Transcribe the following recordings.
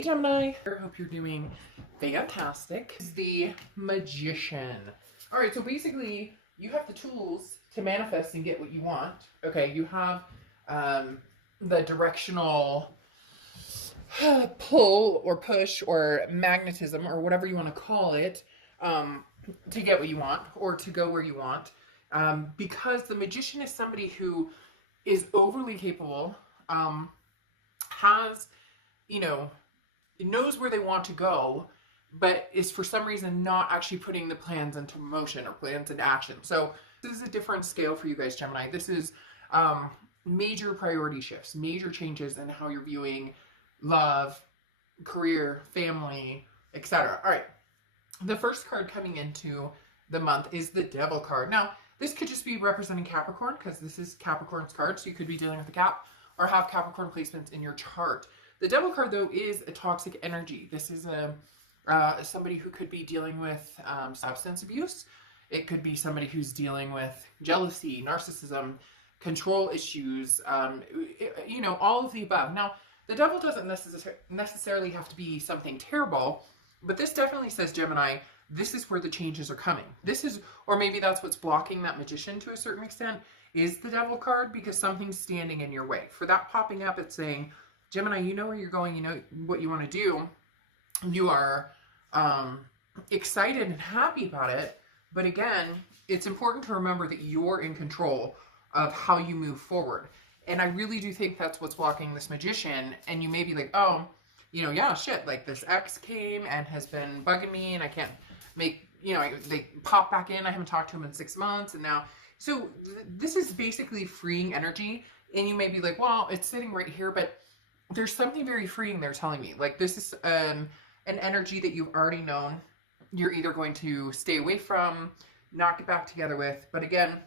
Gemini, I hope you're doing fantastic. Is the Magician. All right, so basically you have the tools to manifest and get what you want. Okay, you have the directional pull or push or magnetism or whatever you want to call it to get what you want or to go where you want. Because the Magician is somebody who is overly capable, has, you know, knows where they want to go, but is for some reason not actually putting the plans into motion or plans into action. So this is a different scale for you guys, Gemini. This is major priority shifts, major changes in how you're viewing love, career, family, etc. All right. The first card coming into the month is the Devil card. Now, this could just be representing Capricorn because this is Capricorn's card, so you could be dealing with a Cap or have Capricorn placements in your chart. The Devil card, though, is a toxic energy. This is somebody who could be dealing with substance abuse. It could be somebody who's dealing with jealousy, narcissism, control issues, you know, all of the above. Now, the Devil doesn't necessarily have to be something terrible, but this definitely says, Gemini, this is where the changes are coming. This is, or maybe that's what's blocking that Magician to a certain extent, is the Devil card, because something's standing in your way. For that popping up, it's saying, Gemini, you know where you're going, you know what you want to do. You are excited and happy about it. But again, it's important to remember that you're in control of how you move forward. And I really do think that's what's blocking this Magician. And you may be like, oh, you know, yeah, shit, like this ex came and has been bugging me and I can't make, you know, they pop back in. I haven't talked to him in 6 months. And now, so this is basically freeing energy. And you may be like, well, it's sitting right here, but there's something very freeing they're telling me. Like this is an energy that you've already known you're either going to stay away from, not get back together with. But again,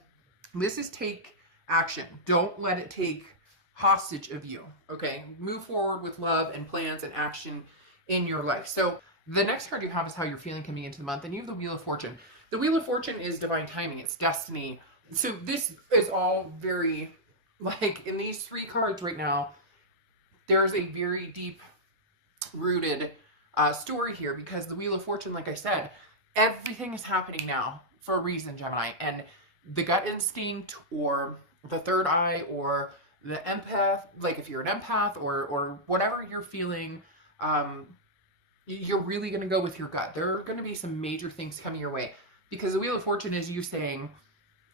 this is take action. Don't let it take hostage of you. Okay, move forward with love and plans and action in your life. So the next card you have is how you're feeling coming into the month, and you have the Wheel of Fortune. The Wheel of Fortune is divine timing. It's destiny. So this is all very, like in these 3 cards right now, there's a very deep rooted story here, because the Wheel of Fortune, like I said, everything is happening now for a reason, Gemini. And the gut instinct or the third eye or the empath, like if you're an empath or whatever you're feeling, you're really going to go with your gut. There are going to be some major things coming your way, because the Wheel of Fortune is you saying,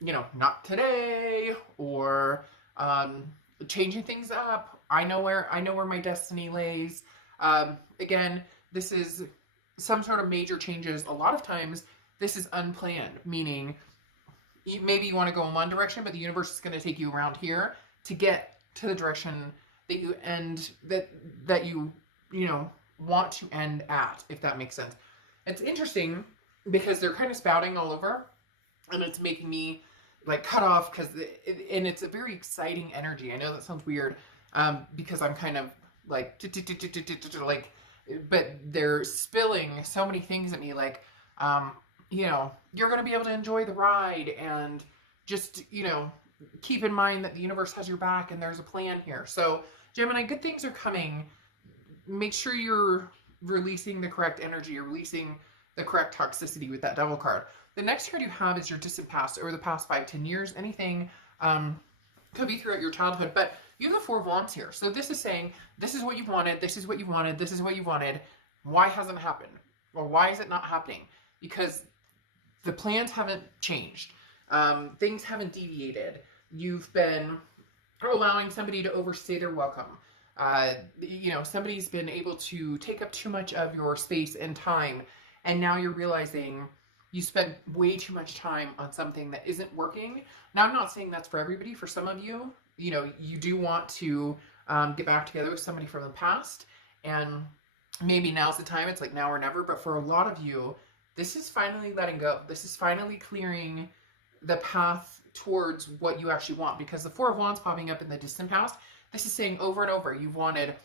you know, not today, or changing things up. I know where my destiny lays. Again, this is some sort of major changes. A lot of times this is unplanned, meaning maybe you want to go in one direction, but the universe is going to take you around here to get to the direction that you you know, want to end at, if that makes sense. It's interesting because they're kind of spouting all over, and it's making me like cut off, because and it's a very exciting energy. I know that sounds weird, because I'm kind of like like, but they're spilling so many things at me, like you know, you're going to be able to enjoy the ride, and just, you know, keep in mind that the universe has your back and there's a plan here. So Gemini, good things are coming. Make sure you're releasing the correct energy, you're releasing the correct toxicity with that Devil card. The next card you have is your distant past, or the past 5-10 years. Anything could be throughout your childhood, but you have the 4 of Wands here. So this is saying, this is what you wanted, this is what you wanted, this is what you wanted. Why hasn't it happened? Or why is it not happening? Because the plans haven't changed. Things haven't deviated. You've been allowing somebody to overstay their welcome. You know, somebody's been able to take up too much of your space and time, and now you're realizing you spent way too much time on something that isn't working. Now, I'm not saying that's for everybody. For some of you, you know, you do want to get back together with somebody from the past, and maybe now's the time. It's like now or never. But for a lot of you, this is finally letting go. This is finally clearing the path towards what you actually want, because the 4 of Wands popping up in the distant past, this is saying over and over, you've wanted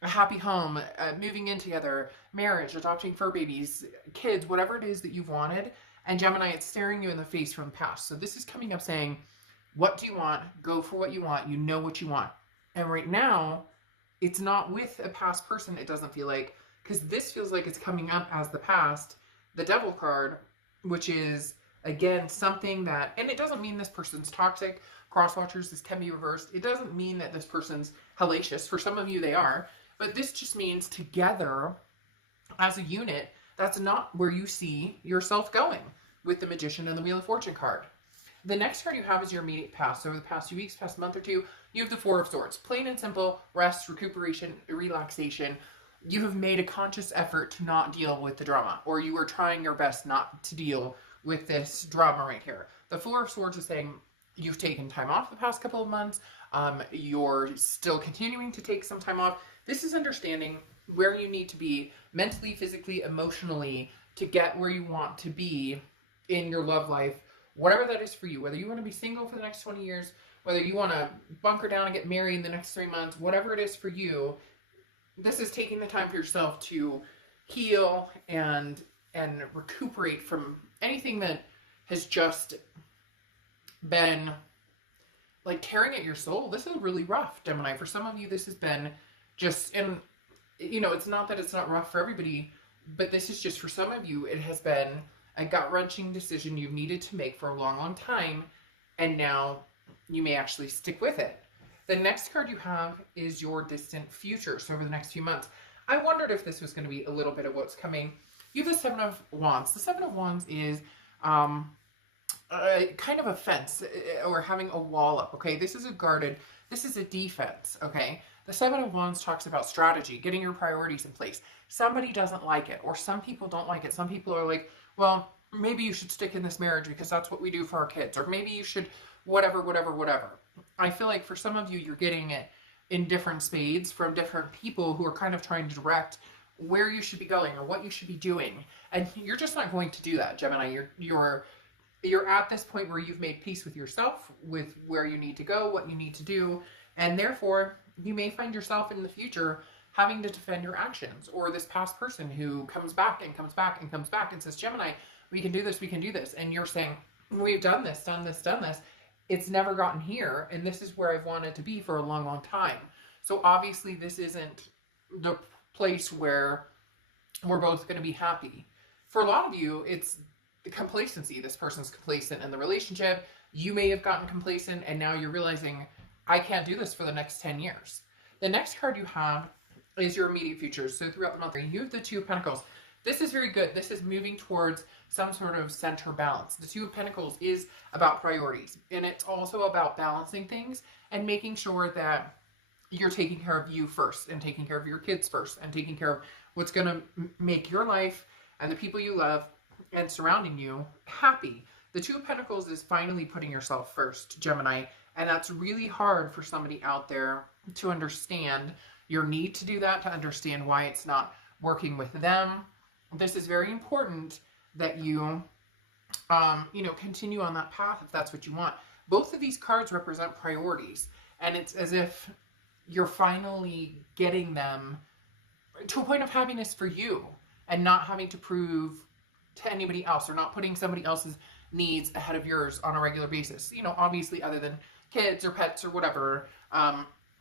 a happy home, moving in together, marriage, adopting fur babies, kids, whatever it is that you've wanted. And Gemini, it's staring you in the face from the past. So this is coming up saying, what do you want? Go for what you want. You know what you want. And right now, it's not with a past person, it doesn't feel like, because this feels like it's coming up as the past, the Devil card, which is, again, something that, and it doesn't mean this person's toxic. Cross watchers, this can be reversed. It doesn't mean that this person's hellacious. For some of you, they are. But this just means together, as a unit, that's not where you see yourself going with the Magician and the Wheel of Fortune card. The next card you have is your immediate past. So over the past few weeks, past month or two, you have the Four of Swords. Plain and simple, rest, recuperation, relaxation. You have made a conscious effort to not deal with the drama, or you are trying your best not to deal with this drama right here. The Four of Swords is saying you've taken time off the past couple of months. You're still continuing to take some time off. This is understanding where you need to be mentally, physically, emotionally to get where you want to be in your love life, whatever that is for you, whether you want to be single for the next 20 years, whether you want to bunker down and get married in the next 3 months, whatever it is for you, this is taking the time for yourself to heal and recuperate from anything that has just been like tearing at your soul. This is really rough, Gemini. For some of you, this has been just, and you know, it's not that it's not rough for everybody, but this is just for some of you, it has been a gut-wrenching decision you've needed to make for a long, long time, and now you may actually stick with it. The next card you have is your distant future. So over the next few months, I wondered if this was going to be a little bit of what's coming. You have the Seven of Wands. The Seven of Wands is kind of a fence or having a wall up, okay? This is a guarded, this is a defense, okay? The Seven of Wands talks about strategy, getting your priorities in place. Somebody doesn't like it, or some people don't like it. Some people are like, well, maybe you should stick in this marriage because that's what we do for our kids, or maybe you should whatever, whatever, whatever. I feel like for some of you, you're getting it in different spades from different people who are kind of trying to direct where you should be going or what you should be doing. And you're just not going to do that, Gemini. You're at this point where you've made peace with yourself, with where you need to go, what you need to do, and therefore you may find yourself in the future having to defend your actions, or this past person who comes back and comes back and comes back and says, Gemini, we can do this, we can do this. And you're saying, we've done this, done this, done this. It's never gotten here, and this is where I've wanted to be for a long, long time. So obviously this isn't the place where we're both going to be happy. For a lot of you, it's the complacency. This person's complacent in the relationship. You may have gotten complacent, and now you're realizing, I can't do this for the next 10 years. The next card you have is your immediate future. So throughout the month, you have the Two of Pentacles. This is very good. This is moving towards some sort of center balance. The Two of Pentacles is about priorities, and it's also about balancing things and making sure that you're taking care of you first, and taking care of your kids first, and taking care of what's going to make your life and the people you love and surrounding you happy. The Two of Pentacles is finally putting yourself first, Gemini, and that's really hard for somebody out there to understand your need to do that, to understand why it's not working with them. This is very important that you, continue on that path if that's what you want. Both of these cards represent priorities, and it's as if you're finally getting them to a point of happiness for you and not having to prove to anybody else, or not putting somebody else's needs ahead of yours on a regular basis. You know, obviously other than kids or pets or whatever,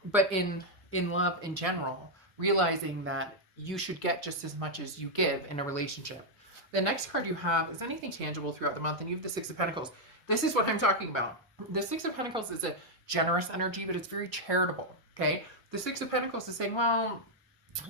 but in love in general, realizing that you should get just as much as you give in a relationship. The next card you have is anything tangible throughout the month, and you have the Six of Pentacles. This is what I'm talking about. The Six of Pentacles is a generous energy, but it's very charitable, okay? The Six of Pentacles is saying, well,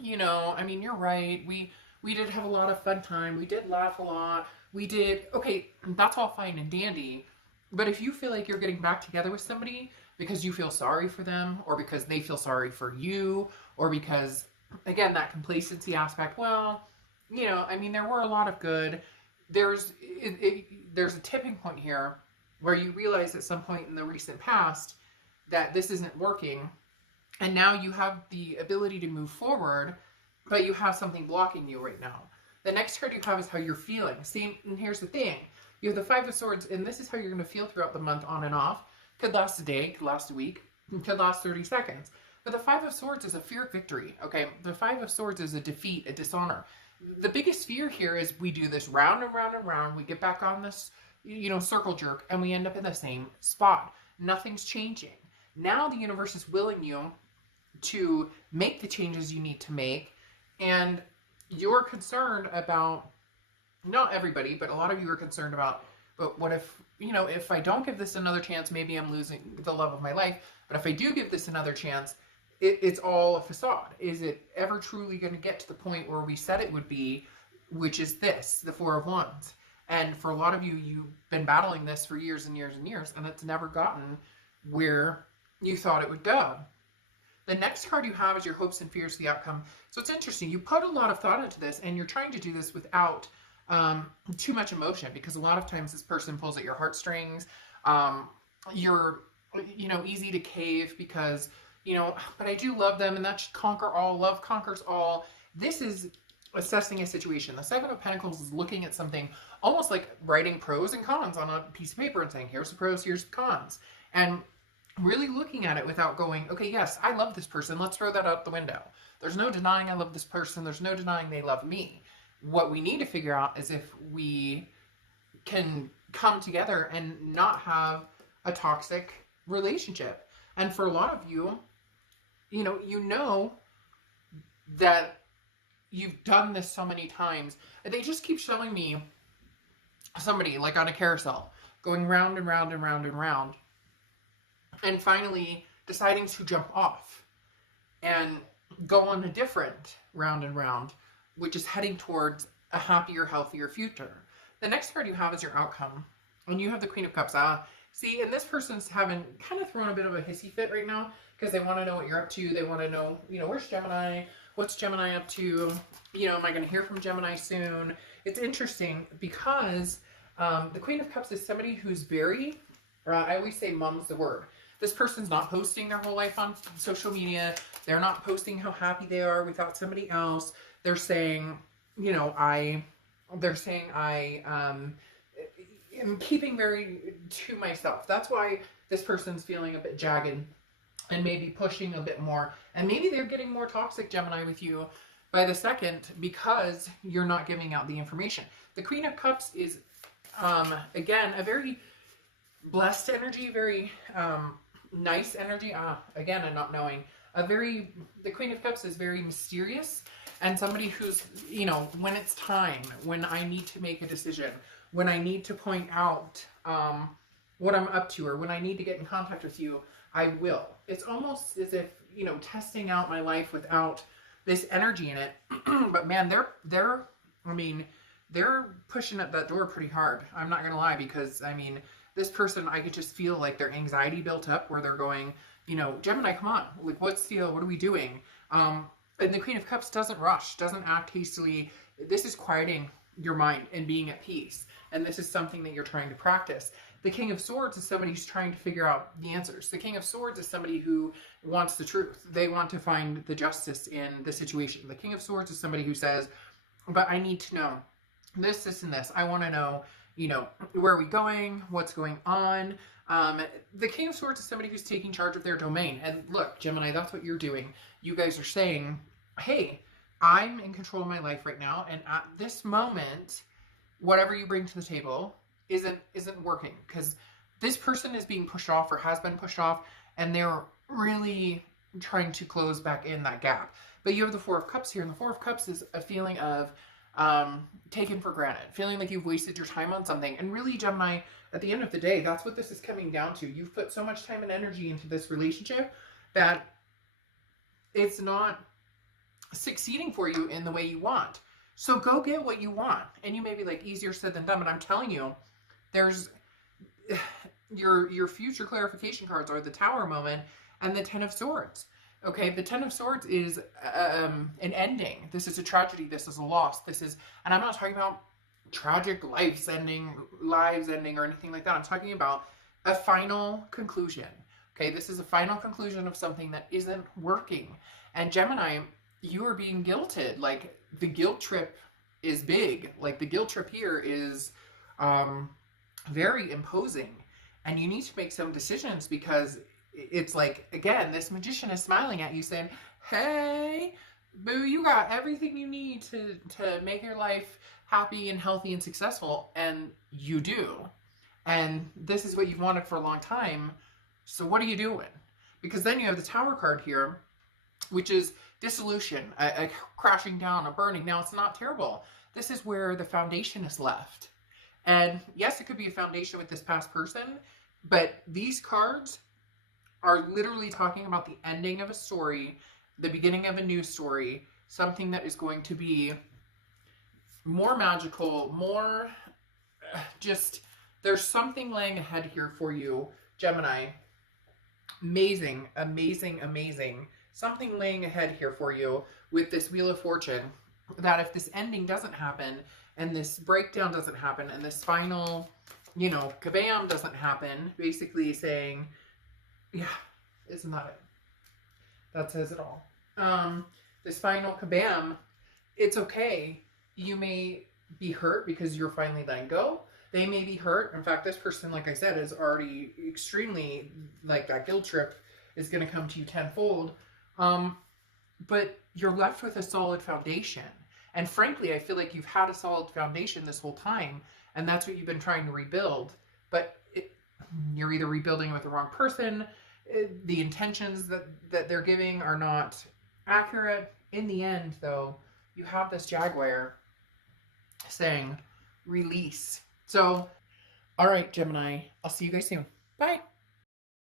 you know, I mean, you're right. We did have a lot of fun time. We did laugh a lot. We did, okay, that's all fine and dandy. But if you feel like you're getting back together with somebody because you feel sorry for them, or because they feel sorry for you, or because, again, that complacency aspect, well, you know, I mean, there were a lot of good. There's a tipping point here where you realize at some point in the recent past that this isn't working, and now you have the ability to move forward, but you have something blocking you right now. The next card you have is how you're feeling. See, and here's the thing. You have the Five of Swords, and this is how you're going to feel throughout the month, on and off. Could last a day, could last a week, could last 30 seconds. But the Five of Swords is a fear of victory, okay? The Five of Swords is a defeat, a dishonor. The biggest fear here is we do this round and round and round. We get back on this, circle jerk, and we end up in the same spot. Nothing's changing. Now the universe is willing you to make the changes you need to make. And you're concerned about, not everybody, but a lot of you are concerned about, but what if, if I don't give this another chance, maybe I'm losing the love of my life. But if I do give this another chance, it's all a facade. Is it ever truly going to get to the point where we said it would be, which is this, the Four of Wands? And for a lot of you, you've been battling this for years and years and years, and it's never gotten where you thought it would go. The next card you have is your hopes and fears, the outcome. So it's interesting. You put a lot of thought into this, and you're trying to do this without too much emotion, because a lot of times this person pulls at your heartstrings. You're, easy to cave because, but I do love them, and that should conquer all. Love conquers all. This is assessing a situation. The Seven of Pentacles is looking at something almost like writing pros and cons on a piece of paper and saying, here's the pros, here's the cons. And really looking at it without going, okay, yes, I love this person. Let's throw that out the window. There's no denying I love this person. There's no denying they love me. What we need to figure out is if we can come together and not have a toxic relationship. And for a lot of you, you know that you've done this so many times. They just keep showing me somebody like on a carousel going round and round and round and round, and finally deciding to jump off and go on a different round and round, which is heading towards a happier, healthier future. The next card you have is your outcome, and you have the Queen of Cups. See, and this person's having kind of thrown a bit of a hissy fit right now because they want to know what you're up to. They want to know, where's Gemini? What's Gemini up to? Am I going to hear from Gemini soon? It's interesting because the Queen of Cups is somebody who's very, I always say mum's the word. This person's not posting their whole life on social media. They're not posting how happy they are without somebody else. They're saying, I am keeping very to myself. That's why this person's feeling a bit jagged and maybe pushing a bit more. And maybe they're getting more toxic, Gemini, with you by the second because you're not giving out the information. The Queen of Cups is, again, a very blessed energy, very nice energy. Again, I'm not knowing. The Queen of Cups is very mysterious and somebody who's, when it's time, when I need to make a decision, when I need to point out what I'm up to, or when I need to get in contact with you, I will. It's almost as if, testing out my life without this energy in it. But man, they're pushing at that door pretty hard. I'm not going to lie, because this person, I could just feel like their anxiety built up where they're going, Gemini, come on, like what are we doing? And the Queen of Cups doesn't rush, doesn't act hastily. This is quieting your mind and being at peace. And this is something that you're trying to practice. The King of Swords is somebody who's trying to figure out the answers. The King of Swords is somebody who wants the truth. They want to find the justice in the situation. The King of Swords is somebody who says, but I need to know this, this, and this. I want to know, where are we going? What's going on? The King of Swords is somebody who's taking charge of their domain. And look, Gemini, that's what you're doing. You guys are saying, hey, I'm in control of my life right now. And at this moment, whatever you bring to the table isn't working, because this person is being pushed off or has been pushed off, and they're really trying to close back in that gap. But you have the Four of Cups here, and the Four of Cups is a feeling of taken for granted, feeling like you've wasted your time on something. And really, Gemini, at the end of the day, that's what this is coming down to. You've put so much time and energy into this relationship that it's not succeeding for you in the way you want. So go get what you want. And you may be like, easier said than done, but I'm telling you, there's your future clarification cards are the Tower moment and the Ten of Swords. Okay, the Ten of Swords is an ending. This is a tragedy. This is a loss. And I'm not talking about tragic lives ending, or anything like that. I'm talking about a final conclusion. Okay, this is a final conclusion of something that isn't working. And Gemini, you are being guilted. Like, the guilt trip is big. Like, the guilt trip here is very imposing. And you need to make some decisions, because it's like, again, this magician is smiling at you saying, hey, boo, you got everything you need to make your life happy and healthy and successful. And you do. And this is what you've wanted for a long time. So what are you doing? Because then you have the Tower card here. which is dissolution, a crashing down, a burning. Now, it's not terrible. This is where the foundation is left. And yes, it could be a foundation with this past person, but these cards are literally talking about the ending of a story, the beginning of a new story, something that is going to be more magical, more just, there's something laying ahead here for you, Gemini. Amazing, amazing, amazing. Something laying ahead here for you with this Wheel of Fortune, that if this ending doesn't happen and this breakdown doesn't happen and this final, you know, kabam doesn't happen, basically saying, yeah, isn't that it? That says it all. This final kabam, it's okay. You may be hurt because you're finally letting go. They may be hurt. In fact, this person, like I said, is already extremely, like, that guilt trip is going to come to you tenfold. But you're left with a solid foundation. And frankly, I feel like you've had a solid foundation this whole time, and that's what you've been trying to rebuild. But you're either rebuilding with the wrong person, the intentions that they're giving are not accurate. In the end, though, you have this Jaguar saying, release. So, all right, Gemini, I'll see you guys soon. Bye.